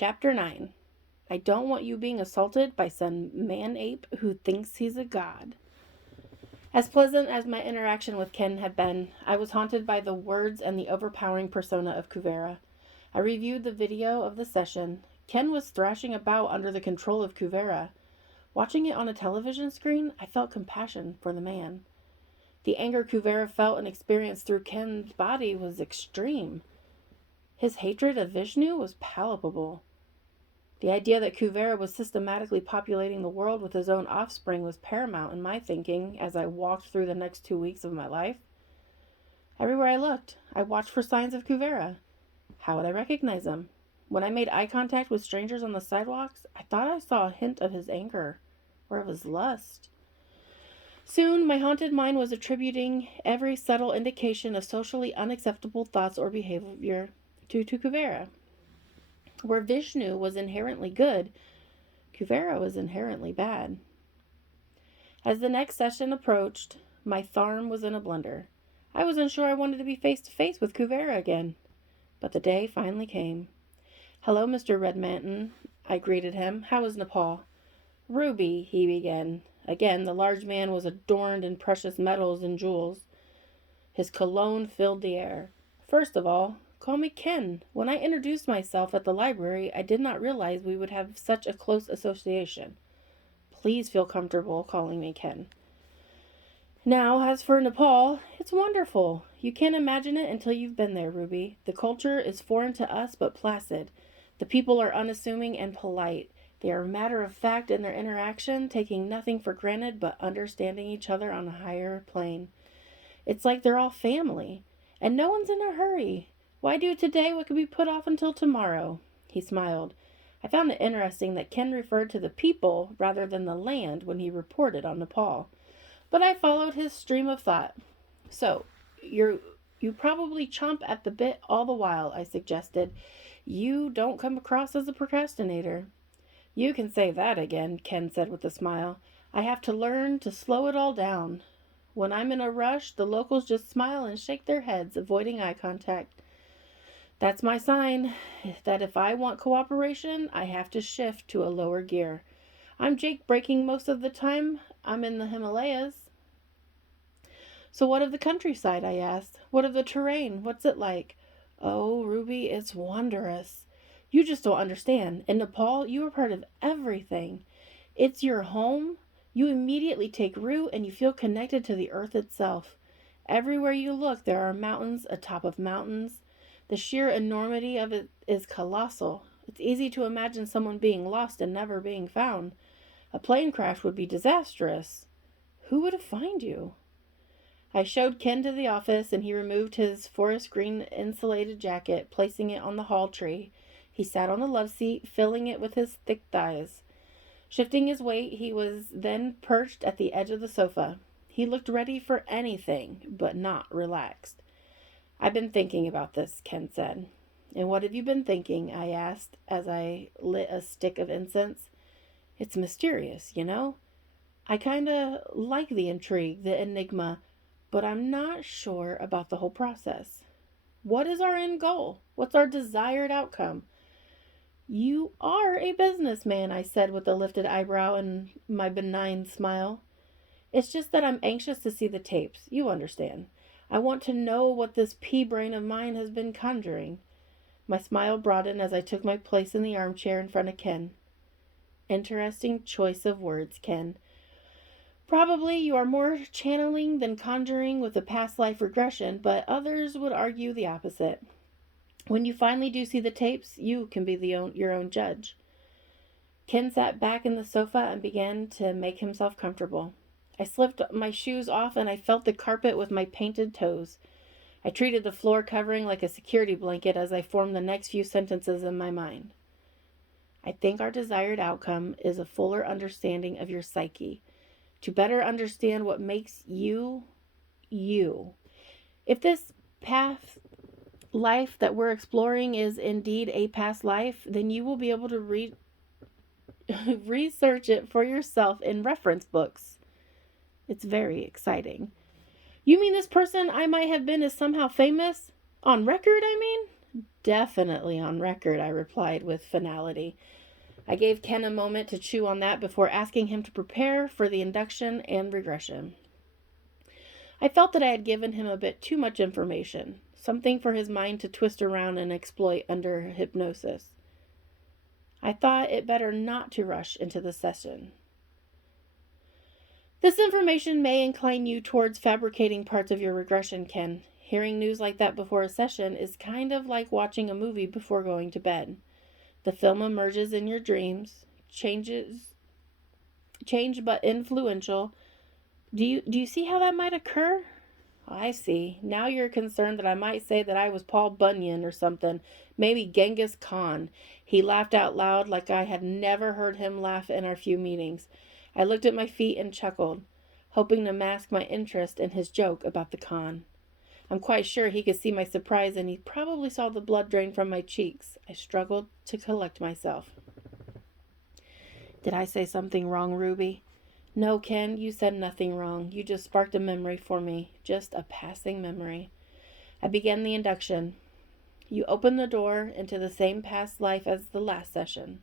Chapter 9. I don't want you being assaulted by some man-ape who thinks he's a god. As pleasant as my interaction with Ken had been, I was haunted by the words and the overpowering persona of Kuvera. I reviewed the video of the session. Ken was thrashing about under the control of Kuvera. Watching it on a television screen, I felt compassion for the man. The anger Kuvera felt and experienced through Ken's body was extreme. His hatred of Vishnu was palpable. The idea that Kuvera was systematically populating the world with his own offspring was paramount in my thinking as I walked through the next 2 weeks of my life. Everywhere I looked, I watched for signs of Kuvera. How would I recognize him? When I made eye contact with strangers on the sidewalks, I thought I saw a hint of his anger, or of his lust. Soon, my haunted mind was attributing every subtle indication of socially unacceptable thoughts or behavior to Kuvera. Where Vishnu was inherently good, Kuvera was inherently bad. As the next session approached, my tharm was in a blender. I was unsure I wanted to be face to face with Kuvera again. But the day finally came. "Hello, Mr. Red Mountain," I greeted him. "How is Nepal?" "Ruby," he began. Again, the large man was adorned in precious metals and jewels. His cologne filled the air. "First of all, call me Ken. When I introduced myself at the library, I did not realize we would have such a close association. Please feel comfortable calling me Ken. Now, as for Nepal, it's wonderful. You can't imagine it until you've been there, Ruby. The culture is foreign to us but placid. The people are unassuming and polite. They are matter of fact in their interaction, taking nothing for granted but understanding each other on a higher plane. It's like they're all family. And no one's in a hurry. Why do today what could be put off until tomorrow?" He smiled. I found it interesting that Ken referred to the people rather than the land when he reported on Nepal. But I followed his stream of thought. "So, you probably chomp at the bit all the while," I suggested. "You don't come across as a procrastinator." "You can say that again," Ken said with a smile. "I have to learn to slow it all down. When I'm in a rush, the locals just smile and shake their heads, avoiding eye contact. That's my sign that if I want cooperation, I have to shift to a lower gear. I'm Jake braking most of the time. I'm in the Himalayas." "So what of the countryside?" I asked. "What of the terrain? What's it like?" "Oh, Ruby, it's wondrous. You just don't understand. In Nepal, you are part of everything. It's your home. You immediately take root and you feel connected to the earth itself. Everywhere you look, there are mountains atop of mountains. The sheer enormity of it is colossal. It's easy to imagine someone being lost and never being found. A plane crash would be disastrous. Who would find you?" I showed Ken to the office, and he removed his forest green insulated jacket, placing it on the hall tree. He sat on the love seat, filling it with his thick thighs. Shifting his weight, he was then perched at the edge of the sofa. He looked ready for anything, but not relaxed. "I've been thinking about this," Ken said. "And what have you been thinking?" I asked as I lit a stick of incense. "It's mysterious, you know? I kinda like the intrigue, the enigma, but I'm not sure about the whole process. What is our end goal? What's our desired outcome?" "You are a businessman," I said with a lifted eyebrow and my benign smile. "It's just that I'm anxious to see the tapes. You understand. I want to know what this pea-brain of mine has been conjuring." My smile broadened as I took my place in the armchair in front of Ken. "Interesting choice of words, Ken. Probably you are more channeling than conjuring with a past life regression, but others would argue the opposite. When you finally do see the tapes, you can be your own judge." Ken sat back in the sofa and began to make himself comfortable. I slipped my shoes off and I felt the carpet with my painted toes. I treated the floor covering like a security blanket as I formed the next few sentences in my mind. "I think our desired outcome is a fuller understanding of your psyche, to better understand what makes you, you. If this past life that we're exploring is indeed a past life, then you will be able to research it for yourself in reference books. It's very exciting." "You mean this person I might have been is somehow famous? On record, I mean?" Definitely on record, I replied with finality. I gave Ken a moment to chew on that before asking him to prepare for the induction and regression. I felt that I had given him a bit too much information, something for his mind to twist around and exploit under hypnosis. I thought it better not to rush into the session. This information may incline you towards fabricating parts of your regression, Ken. Hearing news like that before a session is kind of like watching a movie before going to bed. The film emerges in your dreams, change but influential. Do you see how that might occur? I see. Now you're concerned that I might say that I was Paul Bunyan or something. Maybe Genghis Khan. He laughed out loud like I had never heard him laugh in our few meetings. I looked at my feet and chuckled, hoping to mask my interest in his joke about the Khan. I'm quite sure he could see my surprise, and he probably saw the blood drain from my cheeks. I struggled to collect myself. Did I say something wrong, Ruby? No, Ken, you said nothing wrong. You just sparked a memory for me. Just a passing memory. I began the induction. You open the door into the same past life as the last session.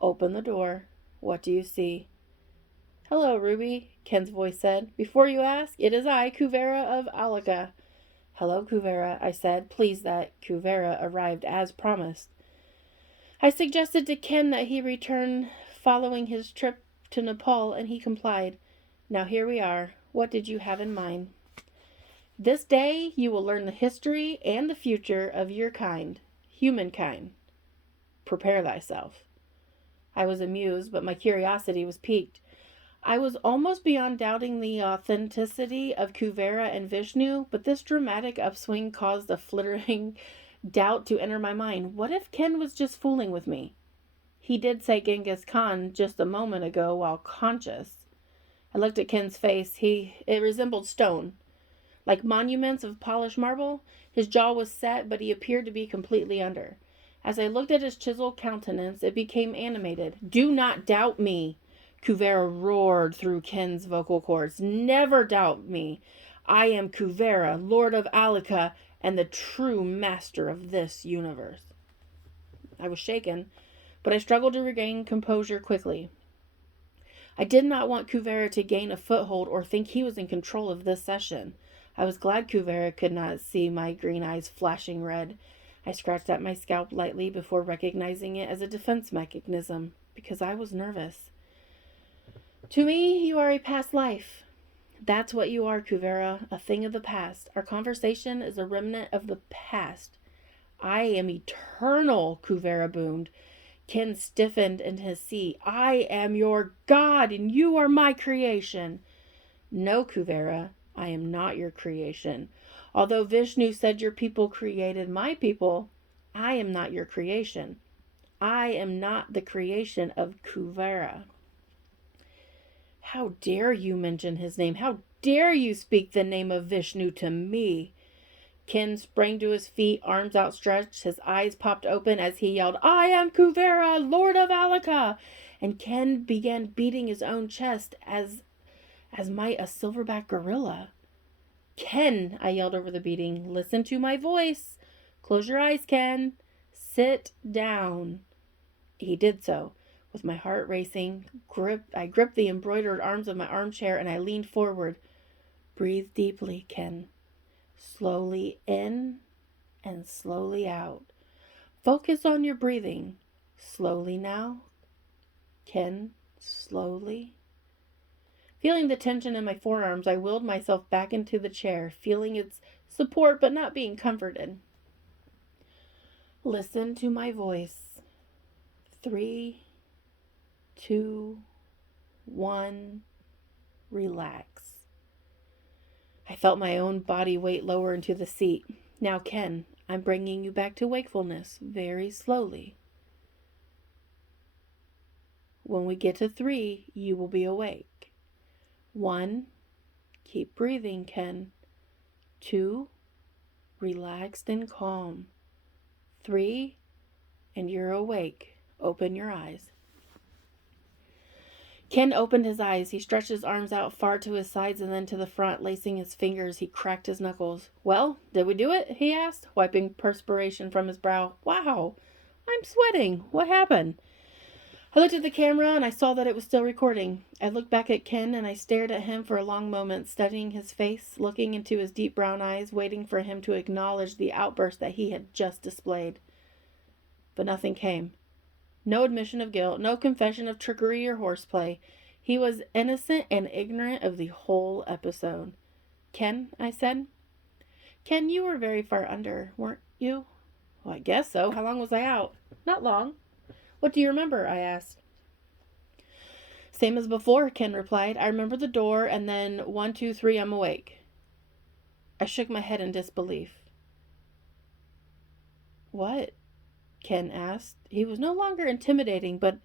Open the door. What do you see? Hello, Ruby, Ken's voice said. Before you ask, it is I, Kuvera of Alaka. Hello, Kuvera, I said, pleased that Kuvera arrived as promised. I suggested to Ken that he return following his trip to Nepal, and he complied. Now here we are. What did you have in mind? This day you will learn the history and the future of your kind, humankind. Prepare thyself. I was amused, but my curiosity was piqued. I was almost beyond doubting the authenticity of Kuvera and Vishnu, but this dramatic upswing caused a flittering doubt to enter my mind. What if Ken was just fooling with me? He did say Genghis Khan just a moment ago while conscious. I looked at Ken's face. It resembled stone. Like monuments of polished marble, his jaw was set, but he appeared to be completely under. As I looked at his chiseled countenance, it became animated. Do not doubt me, Kuvera roared through Ken's vocal cords. Never doubt me. I am Kuvera, Lord of Alaka, and the true master of this universe. I was shaken, but I struggled to regain composure quickly. I did not want Kuvera to gain a foothold or think he was in control of this session. I was glad Kuvera could not see my green eyes flashing red. I scratched at my scalp lightly before recognizing it as a defense mechanism, because I was nervous. To me, you are a past life. That's what you are, Kuvera, a thing of the past. Our conversation is a remnant of the past. I am eternal, Kuvera boomed. Ken stiffened in his seat. I am your God, and you are my creation. No, Kuvera, I am not your creation. Although Vishnu said your people created my people, I am not your creation. I am not the creation of Kuvera. How dare you mention his name? How dare you speak the name of Vishnu to me? Ken sprang to his feet, arms outstretched. His eyes popped open as he yelled, I am Kuvera, Lord of Alaka! And Ken began beating his own chest as might a silverback gorilla. Ken, I yelled over the beating, listen to my voice. Close your eyes, Ken. Sit down. He did so. With my heart racing, I gripped the embroidered arms of my armchair and I leaned forward. Breathe deeply, Ken. Slowly in and slowly out. Focus on your breathing. Slowly now. Ken, slowly. Feeling the tension in my forearms, I willed myself back into the chair, feeling its support but not being comforted. Listen to my voice. 3, 2, 1, relax. I felt my own body weight lower into the seat. Now, Ken, I'm bringing you back to wakefulness very slowly. When we get to 3, you will be awake. 1, keep breathing, Ken. 2, relaxed and calm. 3, and you're awake. Open your eyes. Ken opened his eyes. He stretched his arms out far to his sides and then to the front, lacing his fingers. He cracked his knuckles. Well, did we do it? He asked, wiping perspiration from his brow. Wow, I'm sweating. What happened? I looked at the camera and I saw that it was still recording. I looked back at Ken and I stared at him for a long moment, studying his face, looking into his deep brown eyes, waiting for him to acknowledge the outburst that he had just displayed. But nothing came. No admission of guilt, no confession of trickery or horseplay. He was innocent and ignorant of the whole episode. Ken, I said. Ken, you were very far under, weren't you? Well, I guess so. How long was I out? Not long. What do you remember? I asked. Same as before, Ken replied. I remember the door and then 1, 2, 3, I'm awake. I shook my head in disbelief. What? Ken asked. He was no longer intimidating, but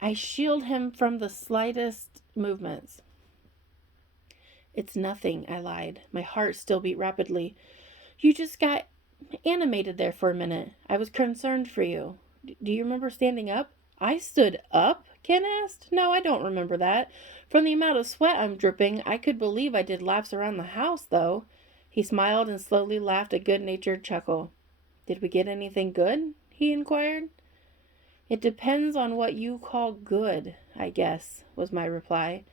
I shielded him from the slightest movements. It's nothing, I lied. My heart still beat rapidly. You just got animated there for a minute. I was concerned for you. Do you remember standing up? I stood up? Ken asked. No, I don't remember that. From the amount of sweat I'm dripping, I could believe I did laps around the house, though. He smiled and slowly laughed a good-natured chuckle. Did we get anything good? He inquired. It depends on what you call good, I guess, was my reply.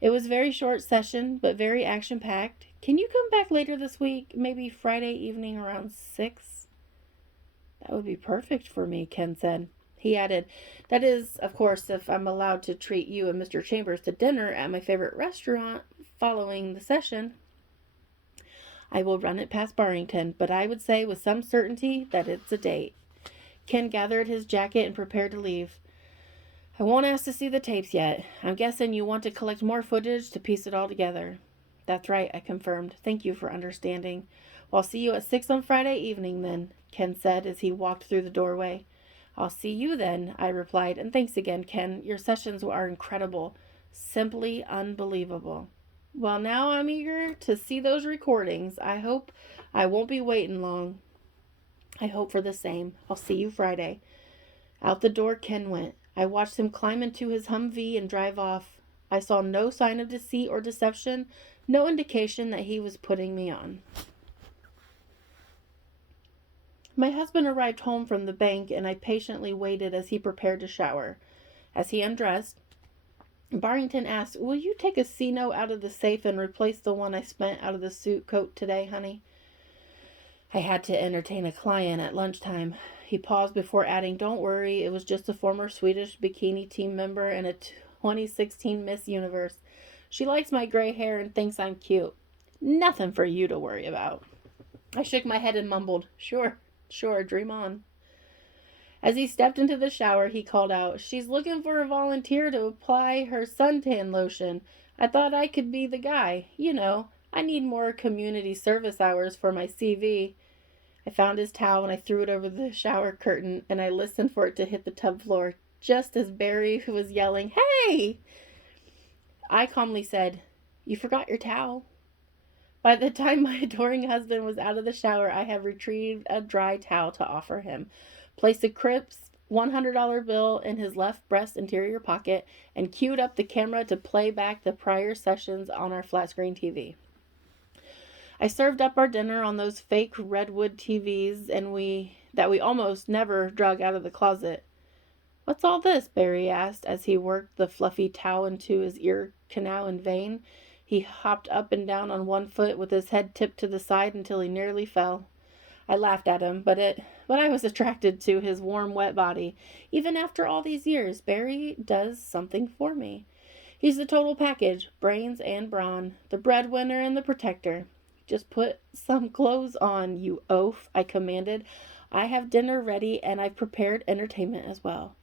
It was a very short session, but very action-packed. Can you come back later this week, maybe Friday evening around 6? That would be perfect for me, Ken said. He added, that is, of course, if I'm allowed to treat you and Mr. Chambers to dinner at my favorite restaurant following the session. I will run it past Barrington, but I would say with some certainty that it's a date. Ken gathered his jacket and prepared to leave. I won't ask to see the tapes yet. I'm guessing you want to collect more footage to piece it all together. That's right, I confirmed. Thank you for understanding. Well, I'll see you at 6 on Friday evening then, Ken said as he walked through the doorway. I'll see you then, I replied, and thanks again, Ken. Your sessions are incredible. Simply unbelievable. Well, now I'm eager to see those recordings. I hope I won't be waiting long. I hope for the same. I'll see you Friday. Out the door Ken went. I watched him climb into his Humvee and drive off. I saw no sign of deceit or deception, no indication that he was putting me on. My husband arrived home from the bank, and I patiently waited as he prepared to shower. As he undressed, Barrington asked, will you take a C-note out of the safe and replace the one I spent out of the suit coat today, honey? I had to entertain a client at lunchtime. He paused before adding, don't worry, it was just a former Swedish bikini team member and a 2016 Miss Universe. She likes my gray hair and thinks I'm cute. Nothing for you to worry about. I shook my head and mumbled, Sure, dream on. As he stepped into the shower, he called out, she's looking for a volunteer to apply her suntan lotion. I thought I could be the guy. You know, I need more community service hours for my CV. I found his towel and I threw it over the shower curtain, and I listened for it to hit the tub floor, just as Barry was yelling, hey! I calmly said, you forgot your towel. By the time my adoring husband was out of the shower, I had retrieved a dry towel to offer him, placed a crisp $100 bill in his left breast interior pocket, and queued up the camera to play back the prior sessions on our flat screen TV. I served up our dinner on those fake redwood TVs that we almost never drug out of the closet. What's all this? Barry asked as he worked the fluffy towel into his ear canal in vain. He hopped up and down on one foot with his head tipped to the side until he nearly fell. I laughed at him, but I was attracted to his warm, wet body. Even after all these years, Barry does something for me. He's the total package, brains and brawn, the breadwinner and the protector. Just put some clothes on, you oaf, I commanded. I have dinner ready, and I've prepared entertainment as well.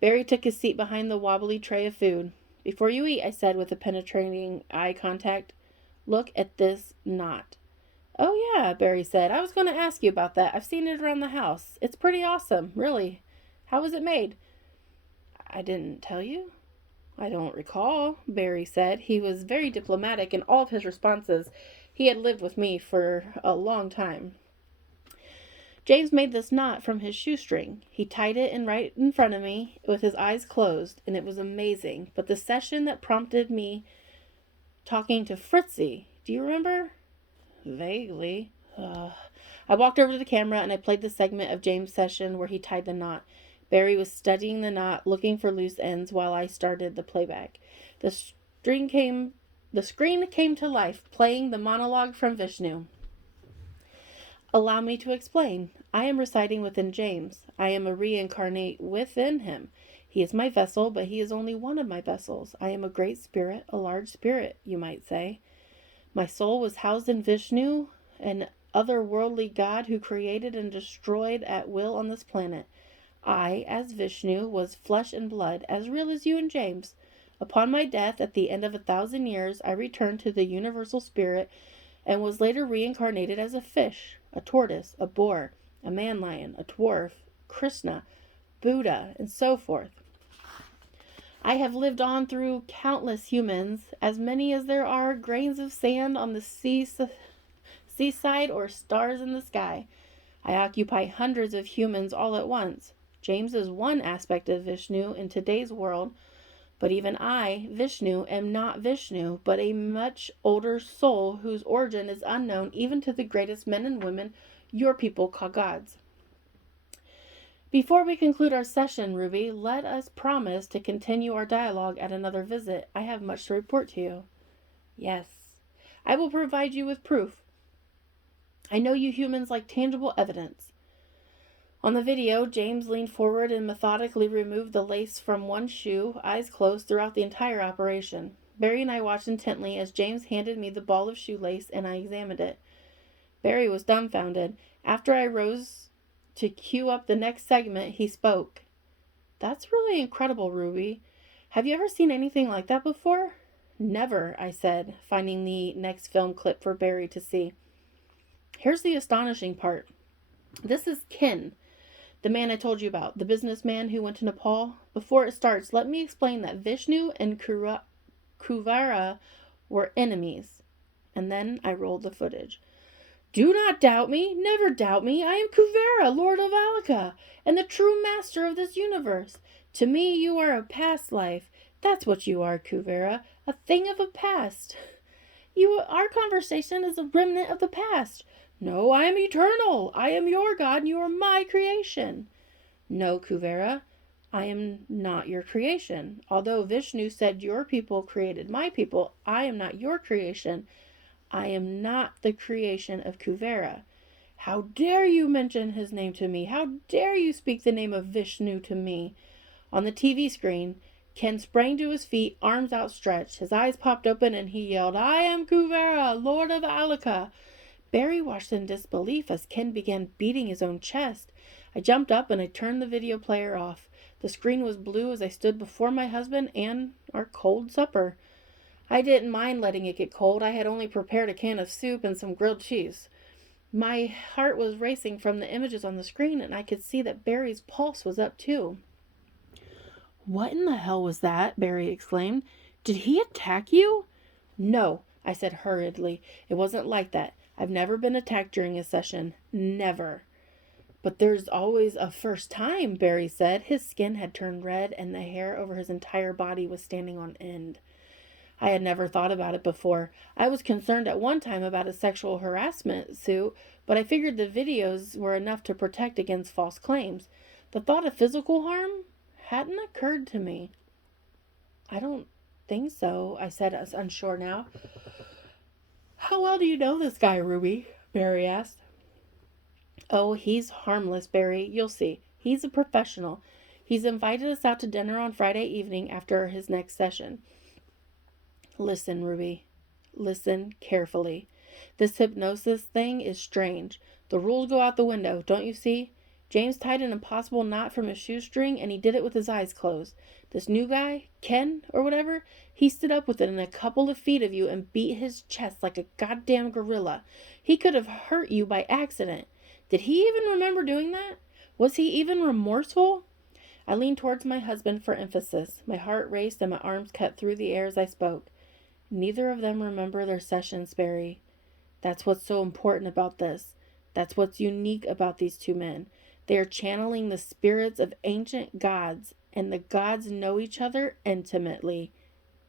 Barry took his seat behind the wobbly tray of food. Before you eat, I said with a penetrating eye contact, look at this knot. Oh yeah, Barry said. I was going to ask you about that. I've seen it around the house. It's pretty awesome, really. How was it made? I didn't tell you. I don't recall, Barry said. He was very diplomatic in all of his responses. He had lived with me for a long time. James made this knot from his shoestring. He tied it right in front of me with his eyes closed, and it was amazing. But the session that prompted me talking to Fritzy, do you remember? Vaguely. I walked over to the camera and I played the segment of James' session where he tied the knot. Barry was studying the knot, looking for loose ends while I started the playback. The screen came to life, playing the monologue from Vishnu. Allow me to explain. I am residing within James. I am a reincarnate within him. He is my vessel, but he is only one of my vessels. I am a great spirit, a large spirit, you might say. My soul was housed in Vishnu, an otherworldly god who created and destroyed at will on this planet. I, as Vishnu, was flesh and blood, as real as you and James. Upon my death, at the end of 1,000 years, I returned to the universal spirit and was later reincarnated as a fish, a tortoise, a boar, a man-lion, a dwarf, Krishna, Buddha, and so forth. I have lived on through countless humans, as many as there are grains of sand on the seaside or stars in the sky. I occupy hundreds of humans all at once. James is one aspect of Vishnu in today's world, but even I, Vishnu, am not Vishnu, but a much older soul whose origin is unknown even to the greatest men and women your people call gods. Before we conclude our session, Ruby, let us promise to continue our dialogue at another visit. I have much to report to you. Yes. I will provide you with proof. I know you humans like tangible evidence. On the video, James leaned forward and methodically removed the lace from one shoe, eyes closed throughout the entire operation. Barry and I watched intently as James handed me the ball of shoelace and I examined it. Barry was dumbfounded. After I rose to cue up the next segment, he spoke. That's really incredible, Ruby. Have you ever seen anything like that before? Never, I said, finding the next film clip for Barry to see. Here's the astonishing part. This is Ken, the man I told you about, the businessman who went to Nepal. Before it starts, let me explain that Vishnu and Kuvara were enemies. And then I rolled the footage. Do not doubt me, never doubt me. I am Kuvara, Lord of Alaka, and the true master of this universe. To me, you are a past life. That's what you are, Kuvara, a thing of a past. Our conversation is a remnant of the past. No, I am eternal. I am your God, and you are my creation. No, Kuvara, I am not your creation. Although Vishnu said your people created my people, I am not your creation. I am not the creation of Kuvara. How dare you mention his name to me? How dare you speak the name of Vishnu to me? On the TV screen, Ken sprang to his feet, arms outstretched. His eyes popped open and he yelled, I am Kuvara, Lord of Alaka. Barry watched in disbelief as Ken began beating his own chest. I jumped up and I turned the video player off. The screen was blue as I stood before my husband and our cold supper. I didn't mind letting it get cold. I had only prepared a can of soup and some grilled cheese. My heart was racing from the images on the screen, and I could see that Barry's pulse was up too. What in the hell was that? Barry exclaimed. Did he attack you? No, I said hurriedly. It wasn't like that. I've never been attacked during a session. Never. But there's always a first time, Barry said. His skin had turned red, and the hair over his entire body was standing on end. I had never thought about it before. I was concerned at one time about a sexual harassment suit, but I figured the videos were enough to protect against false claims. The thought of physical harm hadn't occurred to me. I don't think so, I said, as unsure now. How well do you know this guy, Ruby? Barry asked. Oh, he's harmless, Barry. You'll see. He's a professional. He's invited us out to dinner on Friday evening after his next session. Listen, Ruby. Listen carefully. This hypnosis thing is strange. The rules go out the window, don't you see? James tied an impossible knot from his shoestring, and he did it with his eyes closed. This new guy, Ken, or whatever, he stood up within a couple of feet of you and beat his chest like a goddamn gorilla. He could have hurt you by accident. Did he even remember doing that? Was he even remorseful? I leaned towards my husband for emphasis. My heart raced and my arms cut through the air as I spoke. Neither of them remember their sessions, Barry. That's what's so important about this. That's what's unique about these two men. They are channeling the spirits of ancient gods, and the gods know each other intimately.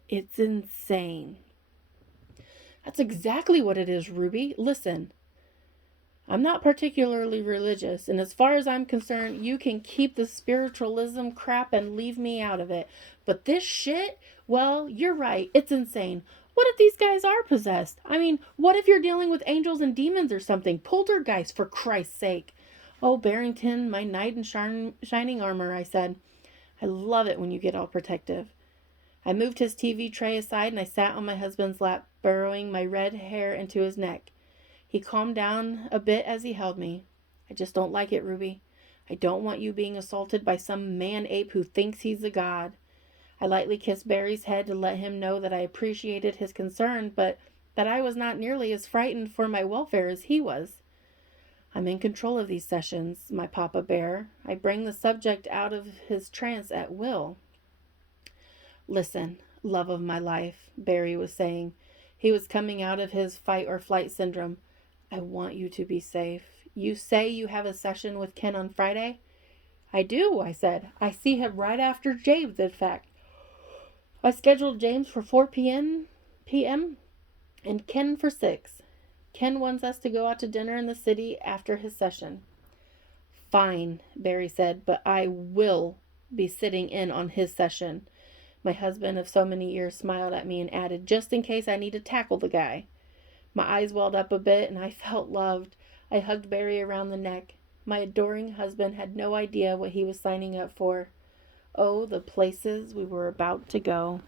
It's insane. That's exactly what it is, Ruby. Listen, I'm not particularly religious, and as far as I'm concerned, you can keep the spiritualism crap and leave me out of it. But this shit, well, you're right, it's insane. What if these guys are possessed? I mean, what if you're dealing with angels and demons or something? Poltergeist, for Christ's sake. Oh, Barrington, my knight in shining armor, I said. I love it when you get all protective. I moved his TV tray aside and I sat on my husband's lap, burrowing my red hair into his neck. He calmed down a bit as he held me. I just don't like it, Ruby. I don't want you being assaulted by some man-ape who thinks he's a god. I lightly kissed Barry's head to let him know that I appreciated his concern, but that I was not nearly as frightened for my welfare as he was. I'm in control of these sessions, my Papa Bear. I bring the subject out of his trance at will. Listen, love of my life, Barry was saying. He was coming out of his fight or flight syndrome. I want you to be safe. You say you have a session with Ken on Friday? I do, I said. I see him right after James, in fact. I scheduled James for 4 p.m. and Ken for 6. Ken wants us to go out to dinner in the city after his session. Fine, Barry said, but I will be sitting in on his session. My husband of so many years smiled at me and added, just in case I need to tackle the guy. My eyes welled up a bit and I felt loved. I hugged Barry around the neck. My adoring husband had no idea what he was signing up for. Oh, the places we were about to go.